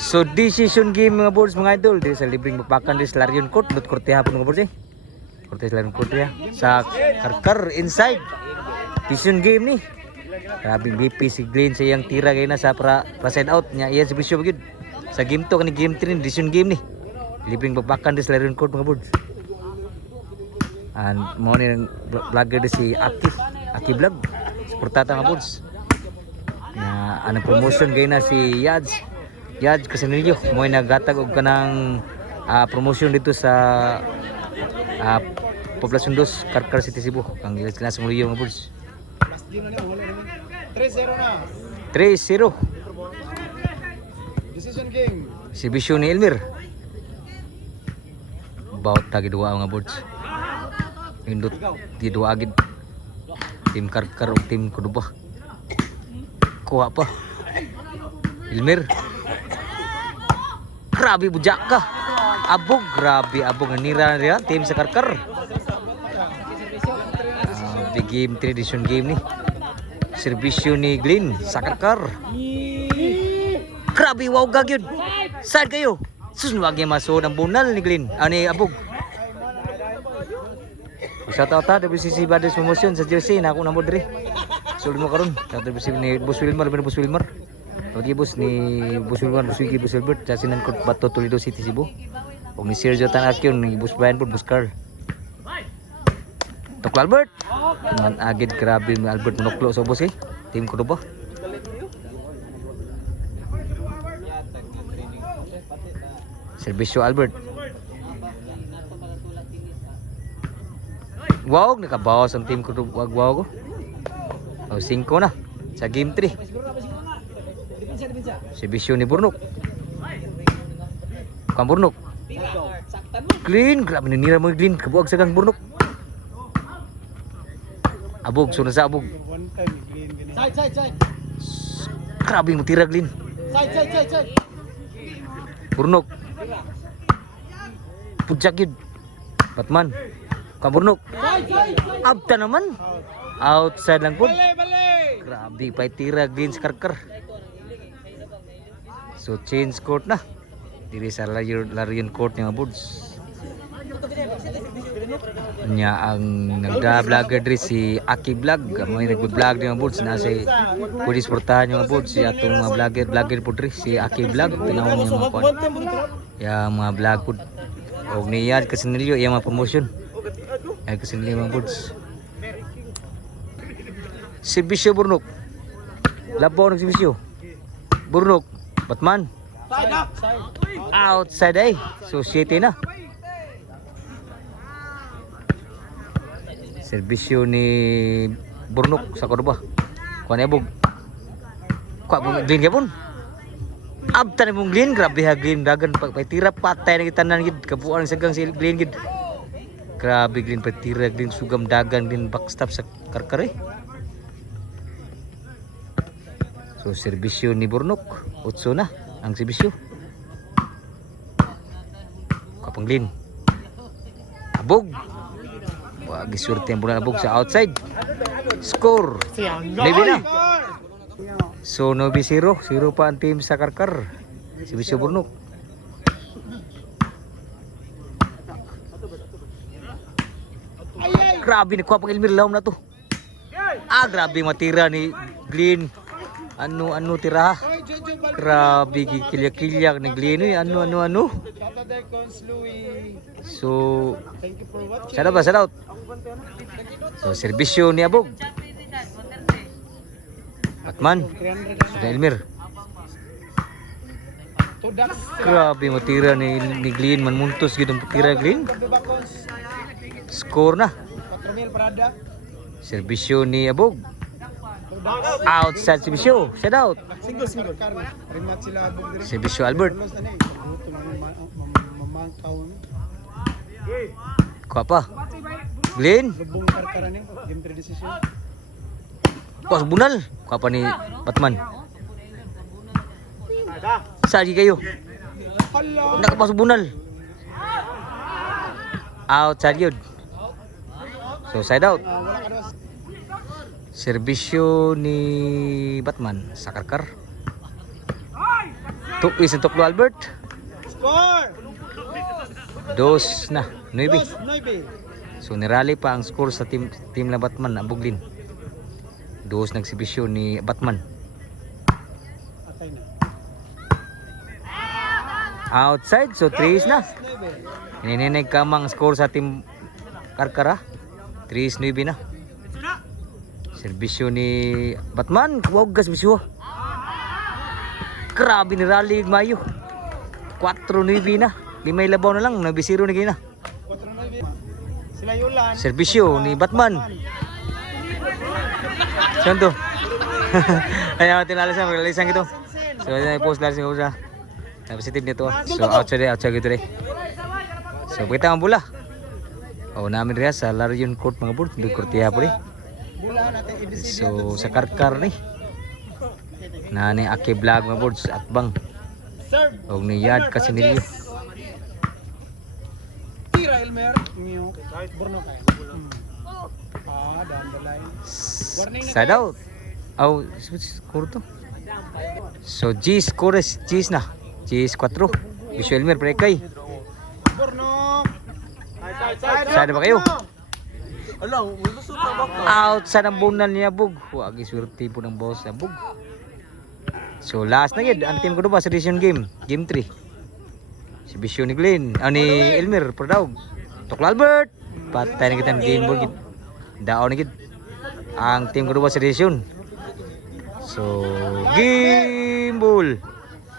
So decision game mga boards mga idol, di sa libreng magpakan di sa Larion Court, dot korte hapon mga boards eh. Korte sa Larion Court ya. Sa Karkar inside. Decision game ni. Grabing BP si Glenn sa iyang tira kay na sa para side out nya iya si Bisyo gid. Sa game 2 kani game 3 decision game ni. Libreng magpakan di sa Larion Court mga boards. And mo ni vlogger di si Aki Vlog. Suportata mga boards. Na anong promotion kay na si Yaj Casanillo mo naghatag og kanang promotion dito sa Poblacion 2 Karkar City Cebu ang sila sa Mulyo mga boys. 3-0 na. 3-0. Decision game. Si Bisyo ni Elmer. Baut tagi dua mga boys. Indot di dua agid. Tim Karkar ug tim Kuduba. Kuha pa. Elmer. Grabe bujak ka. Abog, grabe abog nira nila team sa Karkar. Big game tradition game ni. Serbisyo ni Glenn sa Karkar. Grabe wow gagyod. Sad kayo. Sus wag maso ng bunal ni Glenn. Ani abog. Sa tata WCC Brothers promotion sa jersey na ako na mo diri. Sulod mo karon. Sa WCC ni Boss Wilmar, Boss Wilmar. Lagi bos ni Bos Wilman, Bos Wigi, Bos Albert, sa Sinangkot Bato, Toledo City, Cebu. O ni Sergio Tanakyon, ni Bos Brian po, Bos Carl. Toklo Albert. Dengan agad grabe ni Albert monoklo sa bos eh. Team ko ba? Servisyo Albert. Wow, nakabawas ang team ko wag wow ko. O 5 na sa game 3. Si Bisyo ni Burnok. Bukan Burnok. Clean, grabe ninira mo Glenn, kabuag sa gang Burnok. Abog, sunod sa abog. Side. Grabe mo tira Glenn. Side. Burnok. Pudyak yun. Batman. Bukan Burnok. Abta naman. Outside lang po. Grabe, pa tira Glenn sa Karkar. So change court na. Diri sa Larion Court nga boards. Nya ang nagda-vlogger diri si Aki Vlog. May nagbo-vlog nga boards na si pwede sportahan nga boards si atong mga vlogger po diri si Aki Vlog. Tinawon niya mga kon. Ya mga vlog po. Og niya Casanillo iya mga promotion. Ay Casanillo mga boards. Si Bisyo Burnok. Labaw ng si Bisyo. Burnok. Batman. Outside eh. So 7 na. Serbisyo ni Burnok sa Cordoba. Kuha ni Abog. Kuha mo Glenn yapon. Abta ni mong Glenn. Grabe ha Glenn. Dagan pagtira patay na kitanan gid. Kabuan sa gang si Glenn gid. Grabe Glenn pagtira Glenn sugam dagan Glenn backstop sa Karkar eh. So serbisyo ni Burnok 8 na ang serbisyo. Kapang Glenn. Abog. Wag isurte ang bulan abog sa outside. Score. 9 na. So 9-0. 0 pa ang team sa Karkar. Serbisyo Burnok. Grabe ni kuha pang Elmer Laom na to. Grabe matira ni Glenn. Ano tira. Grabe kilyak-kilyak ni Glenn eh. Ano. So shout out. So serbisyo ni Abog. Batman. Sudah Elmer. Grabe matira ni Glenn man muntos gid ang tira Glenn. Score na. Serbisyo ni Abog. Outside si Bisyo. Shout out. Single. Si Bisyo Albert. Kuha pa. Glenn. Lubong Karkaran yung game 3 decision. Kuha bunal. Kuha pa ni Batman. Sagi kayo. Nakapasok bunal. Outside yun. So side out. Serbisyo ni Batman sa Karkar. Tukis ang Toklo Albert. Score! Dos na, 9. 9. So nirally pa ang score sa team na Batman na Buglin. Dos nagsibisyon ni Batman. Atay na. Outside, so 3 na. 9. Inineneg kamang score sa team Karkara. 3-9 na. Serbisyo ni Batman. Huwag gas bisyo. Grabe ni rally mayo. 4-9 na. Limay labaw na lang. Nabisiro na gina. 4-9. Sila Yulan. Serbisyo ni Batman. Saan to? Ayaw tinalisan. Magalisan ito. So post lalisan ko sa positive nito. So outside gitu deh. So kita ang bola. Oh namin rin sa Larion Court mga bro. Doon Korteha po rin. Bulaan natin ibisip. So sa Karkar ni. Na ni Aki Vlog mga bro sa Atbang. Serve. O ni Yad Casinillo. Tira Elmer. Ngiyo. Borno kayo. Down the line. Warning na Side out. Oh, score to. So G score is na. G is 4. Visual Elmer prekay. Borno. Side ba kayo? Ala, mulusot na ba ka? Out sa ng bunan niya bug. Huwag iswerte po ng boss na bug. So last na yun. Ang team ko ba sa decision game? Game 3. Si Bisyo ni Glenn. Ni Elmer. Pradawg. Toklo Albert. Patay na kita ng game ball. Dao na gid. Ang team ko ba sa decision? So game ball.